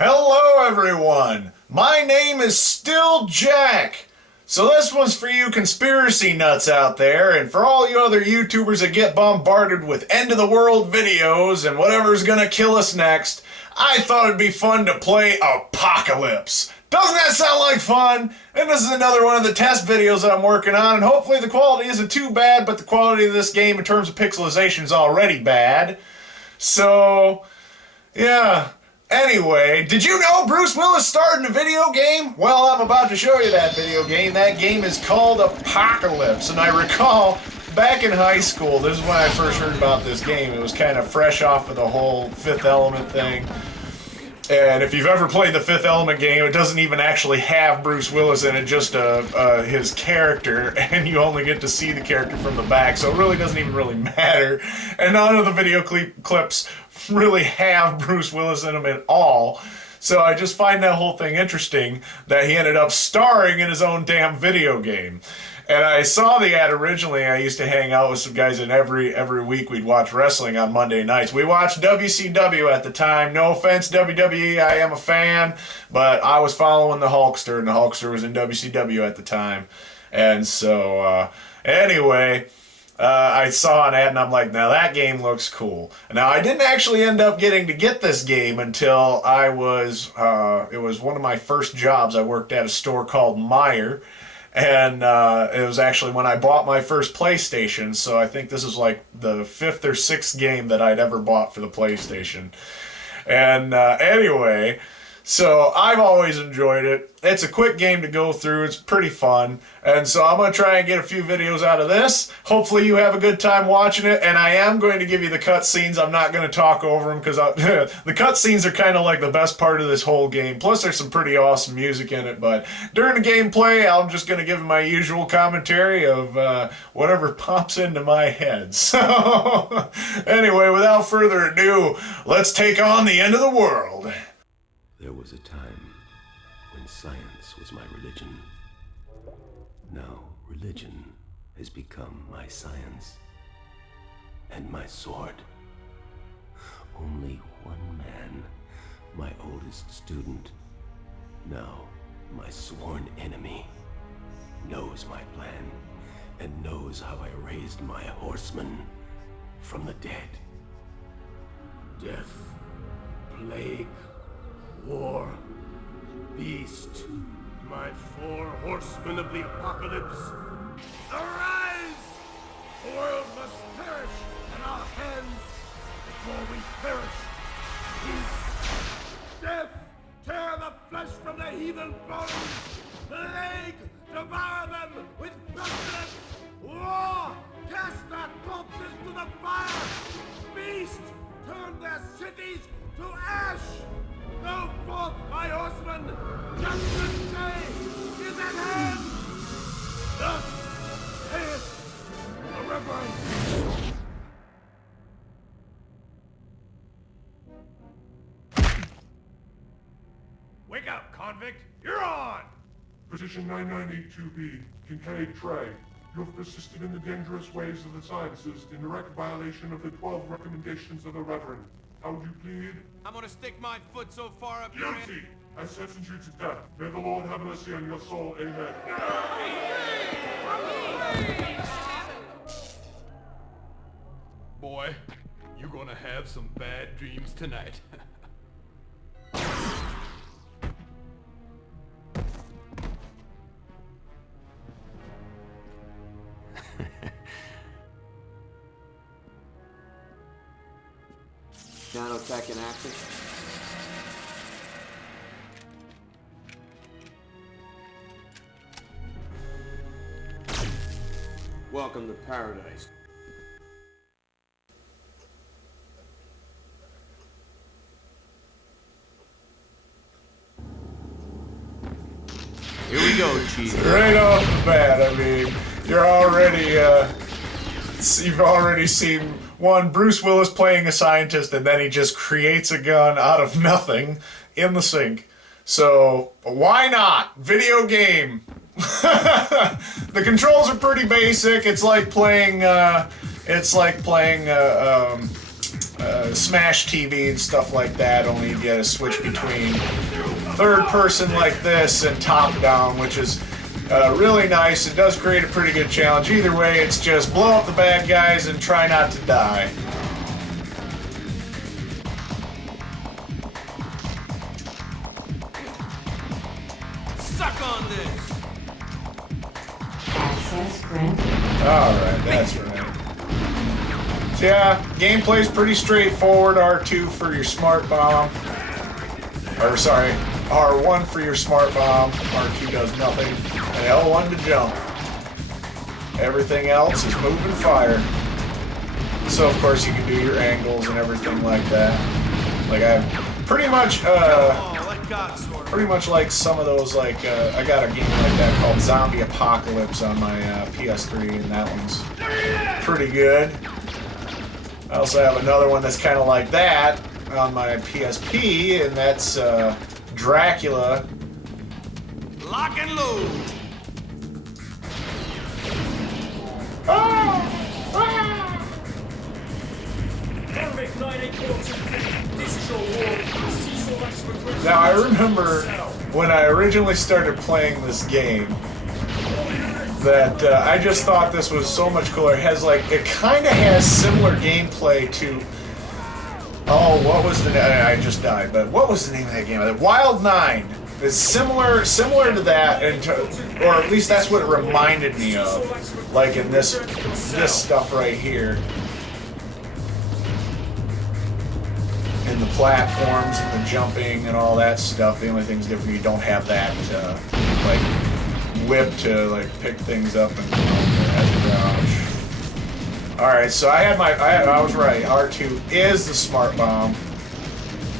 Hello everyone! My name is still Jack. So this one's for you conspiracy nuts out there, and for all you other YouTubers that get bombarded with end of the world videos and whatever's gonna kill us next, I thought it'd be fun to play Apocalypse. Doesn't that sound like fun? And this is another one of the test videos that I'm working on, and hopefully the quality isn't too bad, but the quality of this game in terms of pixelization is already bad. So, yeah. Anyway, did you know Bruce Willis starred in a video game? Well, I'm about to show you that video game. That game is called Apocalypse, and I recall back in high school, this is when I first heard about this game. It was kind of fresh off of the whole Fifth Element thing. And if you've ever played the Fifth Element game, it doesn't even actually have Bruce Willis in it, just his character, and you only get to see the character from the back, so it really doesn't even really matter. And none of the video clips really have Bruce Willis in them at all. So I just find that whole thing interesting that he ended up starring in his own damn video game. And I saw the ad originally. I used to hang out with some guys, and every week we'd watch wrestling on Monday nights. We watched WCW at the time. No offense, WWE, I am a fan, but I was following the Hulkster, and the Hulkster was in WCW at the time. And so, anyway, I saw an ad, and I'm like, now that game looks cool. Now, I didn't actually end up getting to get this game until I was, it was one of my first jobs. I worked at a store called Meijer. And it was actually when I bought my first PlayStation, so I think this is like the 5th or 6th game that I'd ever bought for the PlayStation. And anyway, so I've always enjoyed it. It's a quick game to go through. It's pretty fun. And so I'm going to try and get a few videos out of this. Hopefully you have a good time watching it. And I am going to give you the cutscenes. I'm not going to talk over them because the cutscenes are kind of like the best part of this whole game. Plus there's some pretty awesome music in it. But during the gameplay, I'm just going to give my usual commentary of whatever pops into my head. So anyway, without further ado, let's take on the end of the world. There was a time when science was my religion. Now religion has become my science and my sword. Only one man, my oldest student, now my sworn enemy, knows my plan and knows how I raised my horsemen from the dead. Death, plague, war, beast, my 4 horsemen of the apocalypse. Arise! The world must perish in our hands before we perish. Peace, death, tear the flesh from the heathen bones. Plague, devour them with pestilence. War, cast their corpses to the fire. Beast, turn their cities to ash. Go forth, my horsemen! Judgment day is at hand! Thus saith the Reverend. Wake up, convict! You're on! Position 9982B, Kincaid Trey. You have persisted in the dangerous ways of the sciences in direct violation of the 12 recommendations of the Reverend. How would you plead? I'm gonna stick my foot so far up your Guilty! I sentence you to death. May the Lord have mercy on your soul. Amen. Boy, you're gonna have some bad dreams tonight. Nanotech in action. Welcome to paradise. Here we go, Chief. Right off the bat, I mean, you're already, you've already seen one, Bruce Willis playing a scientist, and then he just creates a gun out of nothing in the sink. So, why not? Video game. The controls are pretty basic. It's like playing Smash TV and stuff like that, only you get a switch between third person like this and top down, which is really nice. It does create a pretty good challenge. Either way, it's just blow up the bad guys and try not to die. Suck on this! Access granted. Alright, that's right. So yeah, gameplay's pretty straightforward. R2 for your smart bomb. Or sorry, R1 for your smart bomb. R2 does nothing. And L1 to jump. Everything else is move and fire. So of course you can do your angles and everything like that. Like I pretty much like some of those, like I got a game like that called Zombie Apocalypse on my PS3, and that one's pretty good. I also have another one that's kind of like that on my PSP, and that's Dracula. Lock and load! Now I remember when I originally started playing this game that I just thought this was so much cooler. It has it kind of has similar gameplay to, oh, what was the name? I just died, but what was the name of that game? Wild 9. It's similar to that, or at least that's what it reminded me of. Like in this stuff right here. In the platforms and the jumping and all that stuff. The only thing's different, you don't have that whip to pick things up and crouch. Alright, so I was right. R2 is the smart bomb.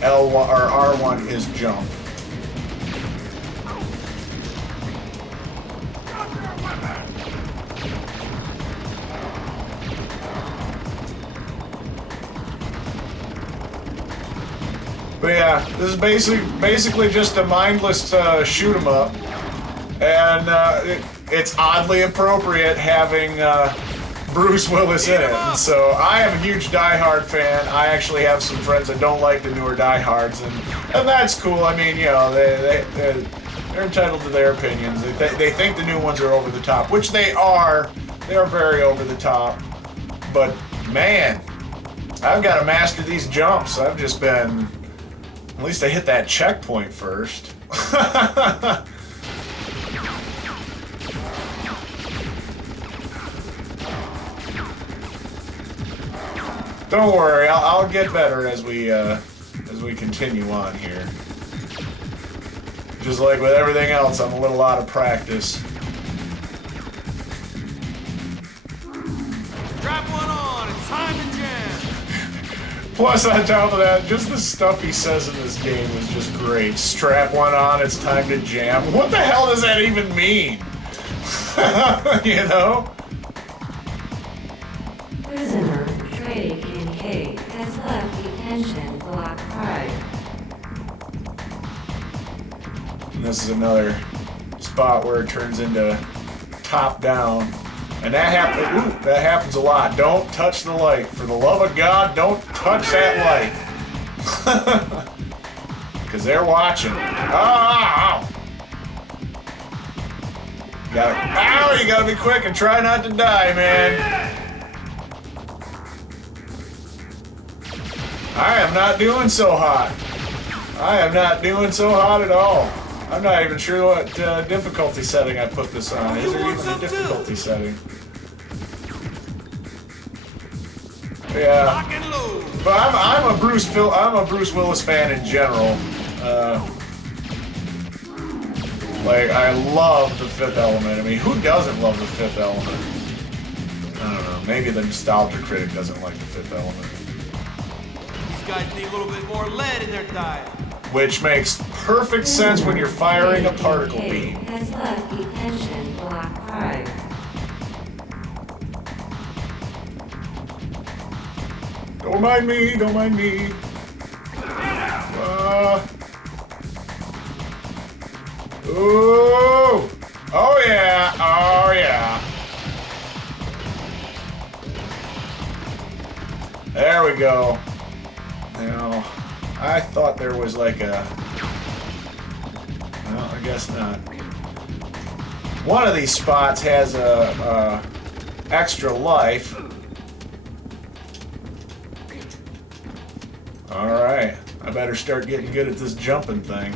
L1 or R1 is jump. But yeah, this is basically just a mindless shoot 'em up, and it's oddly appropriate having Bruce Willis in it. And so I am a huge Die Hard fan. I actually have some friends that don't like the newer Die Hards, and that's cool. I mean, they're entitled to their opinions. They think the new ones are over the top, which they are. They are very over the top. But man, I've got to master these jumps. I've just been. At least I hit that checkpoint first. Don't worry, I'll get better as we continue on here. Just like with everything else, I'm a little out of practice. Strap one on, it's time to jam! Plus, on top of that, just the stuff he says in this game is just great. Strap one on, it's time to jam. What the hell does that even mean? You know? Prisoner Trey Kincaid has left detention block 5. And this is another spot where it turns into top down. And that happens a lot. Don't touch the light. For the love of God, don't touch that light. Because they're watching. Ow! You gotta be quick and try not to die, man. I am not doing so hot. I am not doing so hot at all. I'm not even sure what difficulty setting I put this on. Is there even a difficulty setting? Yeah, but I'm a Bruce Willis fan in general. I love The Fifth Element. I mean, who doesn't love The Fifth Element? I don't know. Maybe the nostalgia critic doesn't like The Fifth Element. These guys need a little bit more lead in their diet. Which makes perfect sense when you're firing a particle beam. Has left detention block 5. Don't mind me, don't mind me. Ooh! Oh yeah, oh yeah. There we go. I thought there was like a... Well, I guess not. One of these spots has a extra life. Alright, I better start getting good at this jumping thing.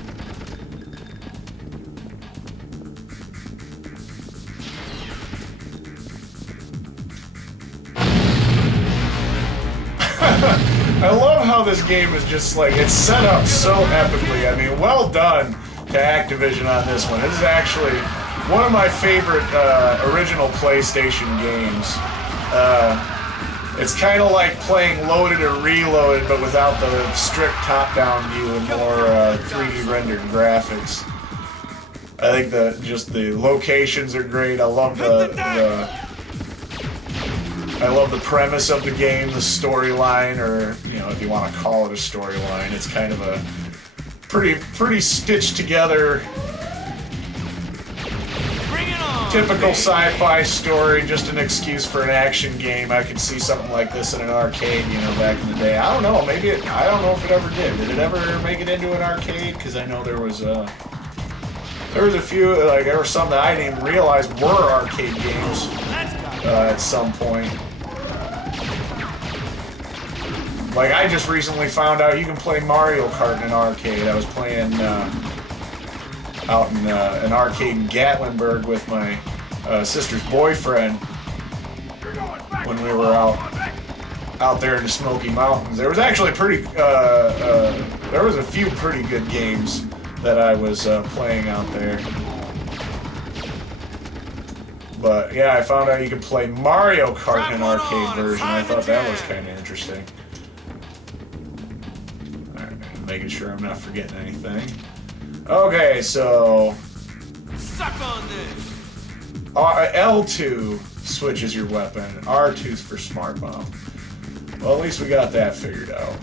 I love how this game is just like, it's set up so epically. I mean, well done to Activision on this one. This is actually one of my favorite original PlayStation games. It's kind of like playing Loaded or Reloaded, but without the strict top-down view and more 3D rendered graphics. I think the locations are great. I love the premise of the game, the storyline, or if you want to call it a storyline. It's kind of a pretty stitched together, typical sci-fi story, just an excuse for an action game. I could see something like this in an arcade, back in the day. I don't know, I don't know if it ever did. Did it ever make it into an arcade? Because I know there was a few, there were some that I didn't even realize were arcade games at some point. Like, I just recently found out you can play Mario Kart in an arcade. I was playing out in an arcade in Gatlinburg with my sister's boyfriend when we were out there in the Smoky Mountains. There was actually there was a few pretty good games that I was playing out there. But yeah, I found out you could play Mario Kart in an arcade version. I thought that was kind of interesting. Making sure I'm not forgetting anything. Okay, so Suck on this! L2 switches your weapon. R2's for smart bomb. Well, at least we got that figured out.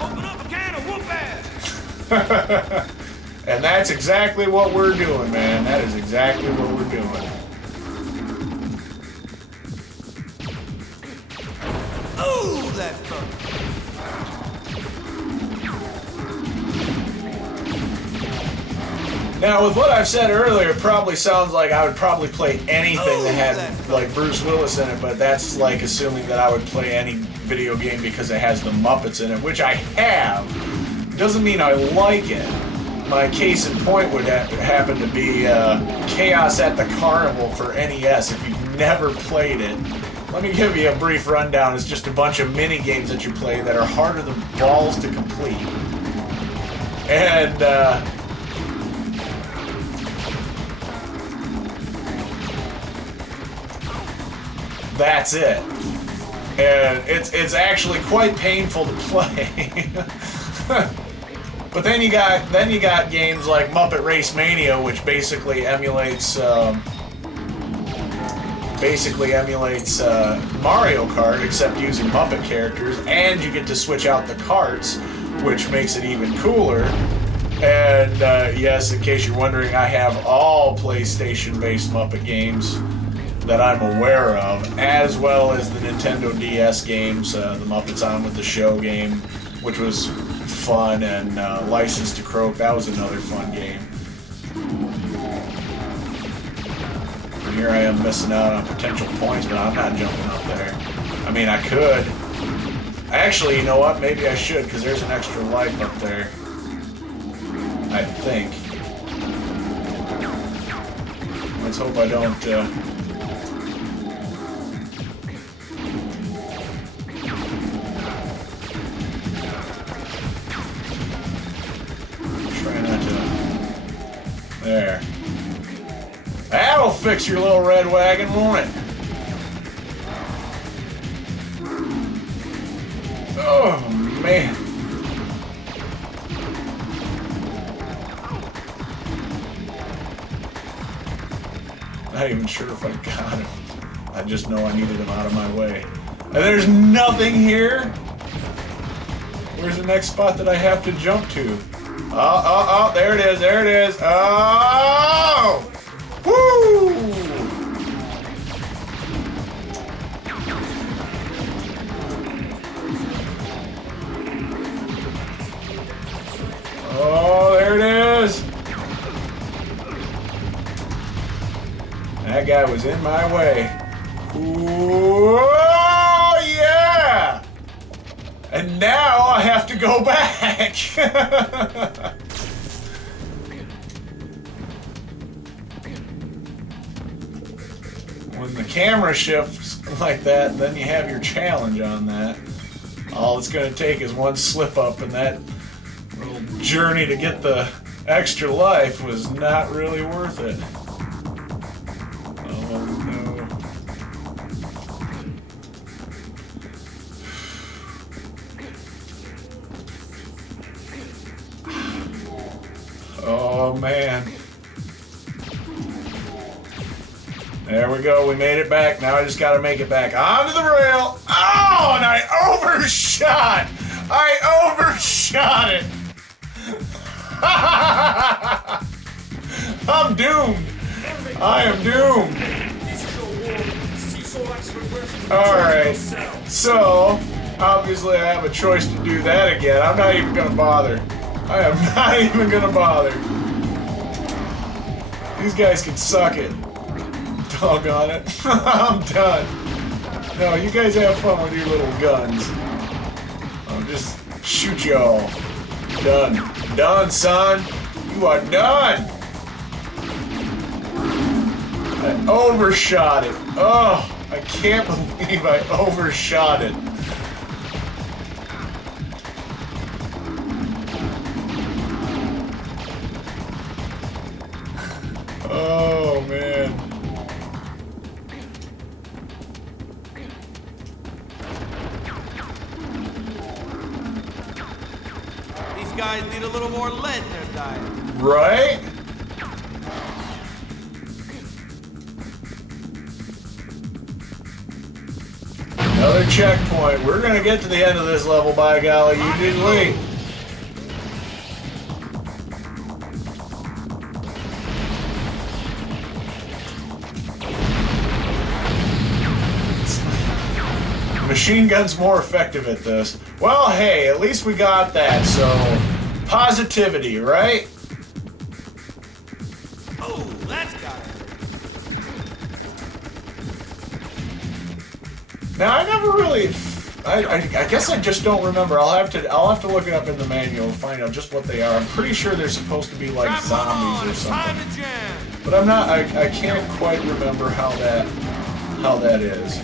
Open up a can of whoop ass! And that's exactly what we're doing, man. That is exactly what we're doing. Ooh, that's fun. Now, with what I've said earlier, it probably sounds like I would probably play anything that had, like, Bruce Willis in it, but that's like assuming that I would play any video game because it has the Muppets in it, which I have. Doesn't mean I like it. My case in point would happen to be Chaos at the Carnival for NES. If you've never played it, let me give you a brief rundown. It's just a bunch of mini games that you play that are harder than balls to complete. And that's it. And it's actually quite painful to play. But then you got games like Muppet Race Mania, which basically emulates Mario Kart, except using Muppet characters, and you get to switch out the carts, which makes it even cooler. And yes, in case you're wondering, I have all PlayStation-based Muppet games that I'm aware of, as well as the Nintendo DS games, the Muppets On With the Show game, which was fun, and License to Croak, that was another fun game. And here I am missing out on potential points, but I'm not jumping up there. I mean, I could. Actually, you know what? Maybe I should, because there's an extra life up there. I think. Let's hope I don't... Try not to... There. That'll fix your little red wagon, won't it? Oh, man. Not even sure if I got him. I just know I needed him out of my way. And there's nothing here? Where's the next spot that I have to jump to? Oh, there it is, there it is. Oh! Woo! guy was in my way. Whoa, yeah! And now I have to go back. When the camera shifts like that, then you have your challenge on that. All it's going to take is one slip up, and that little journey to get the extra life was not really worth it. Oh no. Oh man. There we go, we made it back. Now I just gotta make it back onto the rail. Oh, and I overshot! I overshot it! I'm doomed! I am doomed! Alright, so, obviously I have a choice to do that again. I'm not even gonna bother. I am not even gonna bother. These guys can suck it. Doggone it. I'm done. No, you guys have fun with your little guns. I'll just shoot y'all. Done. Done, son. You are done. I overshot it. Oh, I can't believe I overshot it. Oh, man. These guys need a little more lead in their diet. Right? Another checkpoint. We're gonna get to the end of this level, by golly. You didn't leave. Machine gun's more effective at this. Well, hey, at least we got that, so positivity, right? Oh, that's got it. Now I never really, I guess I just don't remember. I'll have to look it up in the manual and find out just what they are. I'm pretty sure they're supposed to be like Strap zombies on, or it's time something, to jam. but I'm not. I can't quite remember how that is.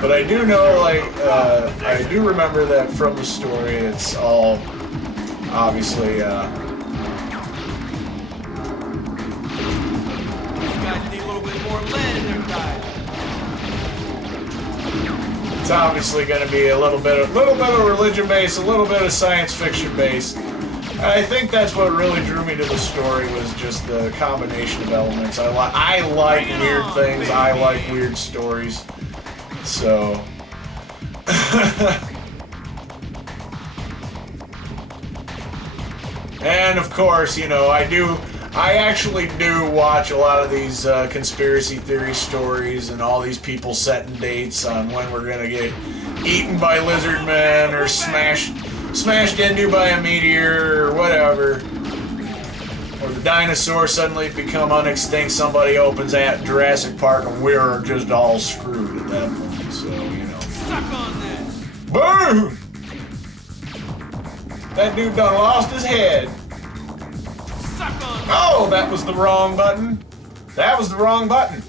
But I do know, like, I do remember that from the story, it's all, obviously, These guys need a little bit more lead in their diet. it's obviously going to be a little bit of religion-based, a little bit of science fiction-based. I think that's what really drew me to the story, was just the combination of elements. I like weird things, I like weird stories. So, and of course, you know, I actually do watch a lot of these conspiracy theory stories and all these people setting dates on when we're gonna get eaten by lizard men or smashed into by a meteor or whatever. Or the dinosaurs suddenly become unextinct, somebody opens at Jurassic Park and we're just all screwed at that point. So, you know. Suck on this. Boom! That dude done lost his head. Suck on this. Oh, that was the wrong button. That was the wrong button.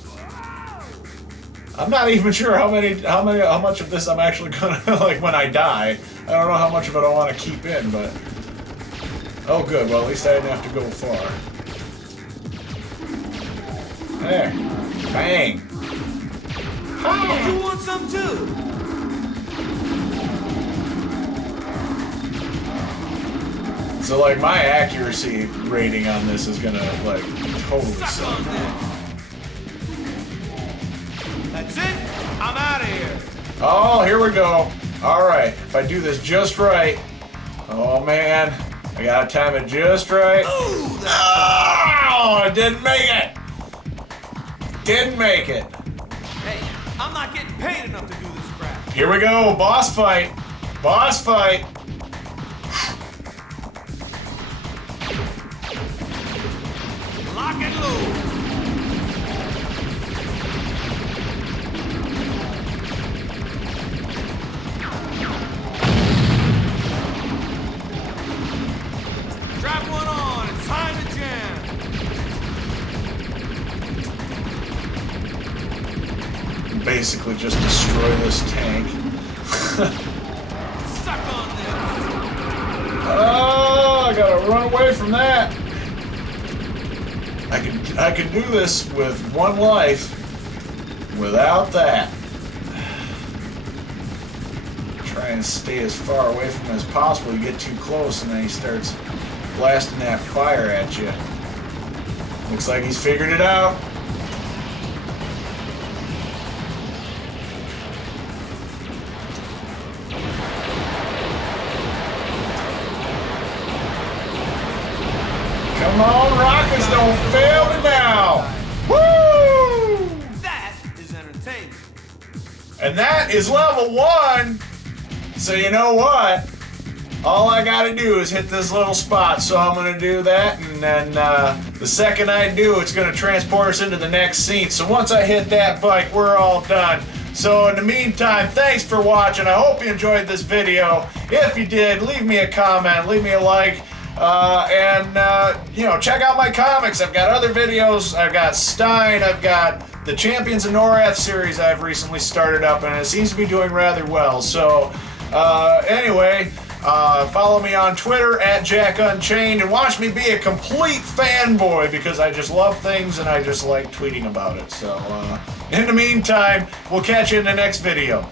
I'm not even sure how much of this I'm actually gonna, like, when I die. I don't know how much of it I want to keep in, but... Oh, good. Well, at least I didn't have to go far. There. Bang. Oh, you want some too? So, like, my accuracy rating on this is gonna, like, totally Suck suck. on this. That's it. I'm out of here. Oh, here we go. Alright, if I do this just right... Oh, man. I gotta time it just right. Ooh, Oh, I didn't make it! Didn't make it. hey, I'm not getting paid enough to do this crap. Here we go, boss fight. Boss fight. Lock and load. quickly just destroy this tank. Suck on this. Oh, I gotta run away from that. I can do this with one life without that. Try and stay as far away from him as possible. You get too close and then he starts blasting that fire at you. Looks like he's figured it out. Come on, rockets, don't fail me now! Woo! That is entertainment. And that is level 1! So you know what? All I gotta do is hit this little spot, so I'm gonna do that, and then the second I do, it's gonna transport us into the next scene. So once I hit that bike, we're all done. So in the meantime, thanks for watching. I hope you enjoyed this video. If you did, leave me a comment, leave me a like. You know, check out my comics. I've got other videos. I've got Stein. I've got the Champions of Norath series I've recently started up, and it seems to be doing rather well. So, anyway, follow me on Twitter at Jack Unchained, and watch me be a complete fanboy because I just love things and I just like tweeting about it. So, in the meantime, we'll catch you in the next video.